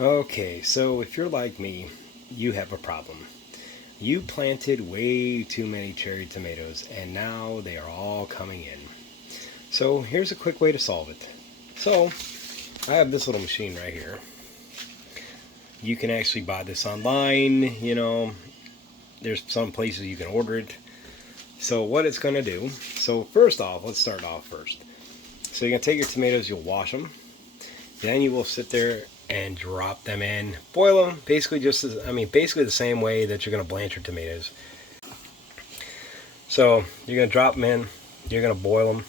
Okay, so if you're like me, you have a problem. You planted way too many cherry tomatoes and now they are all coming in. So here's a quick way to solve it. So I have this little machine right here. You can actually buy this online, there's some places you can order it. So what it's going to do, so first off, let's start off first. So you're going to take your tomatoes, you'll wash them. Then you will sit there and drop them in. Boil them, basically basically the same way that you're going to blanch your tomatoes. So you're going to drop them in, you're going to boil them.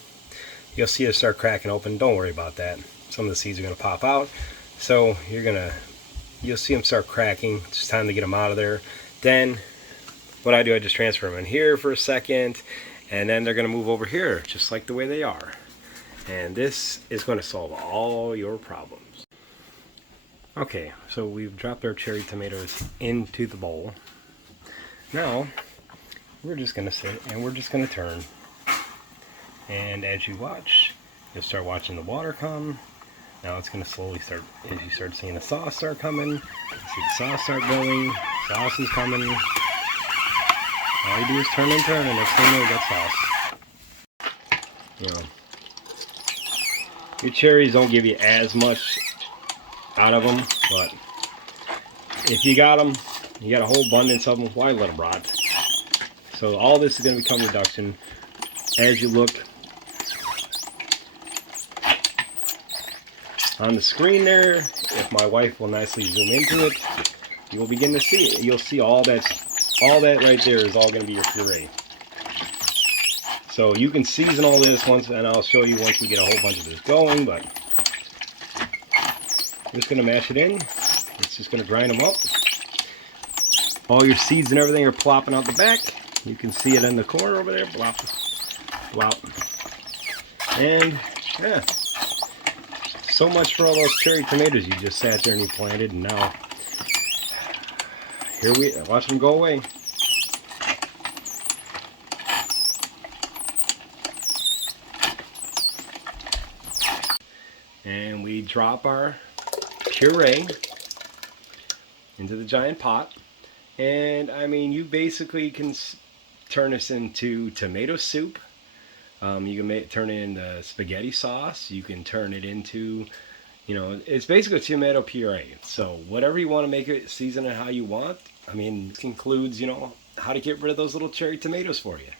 You'll see it start cracking open. Don't worry about that. Some of the seeds are going to pop out. So you'll see them start cracking. It's time to get them out of there. Then what I do, I just transfer them in here for a second, and then they're going to move over here just like the way they are. And this is going to solve all your problems. Okay, so we've dropped our cherry tomatoes into the bowl. Now we're just going to sit and we're just going to turn. And as you watch, you'll start watching the water come. Now it's going to slowly start, as you start seeing the sauce start coming, you see the sauce start going, sauce is coming. All you do is turn and turn, and next thing you know, you got sauce. Your cherries don't give you as much out of them, but if you got them, you got a whole abundance of them, why let them rot? So all this is going to become reduction. As you look on the screen there, if my wife will nicely zoom into it, you will begin to see it. You'll see all that right there is all going to be your puree. So you can season all this once, and I'll show you once we get a whole bunch of this going, but I'm just going to mash it in. It's just going to grind them up. All your seeds and everything are plopping out the back. You can see it in the corner over there. Blop, blop. And yeah, so much for all those cherry tomatoes you just sat there and you planted, and now here we watch them go away. And we drop our puree into the giant pot. And I mean, you basically can turn this into tomato soup. You can turn it into spaghetti sauce. You can turn it into, it's basically a tomato puree. So whatever you want to make it, season it how you want. I mean, it includes, how to get rid of those little cherry tomatoes for you.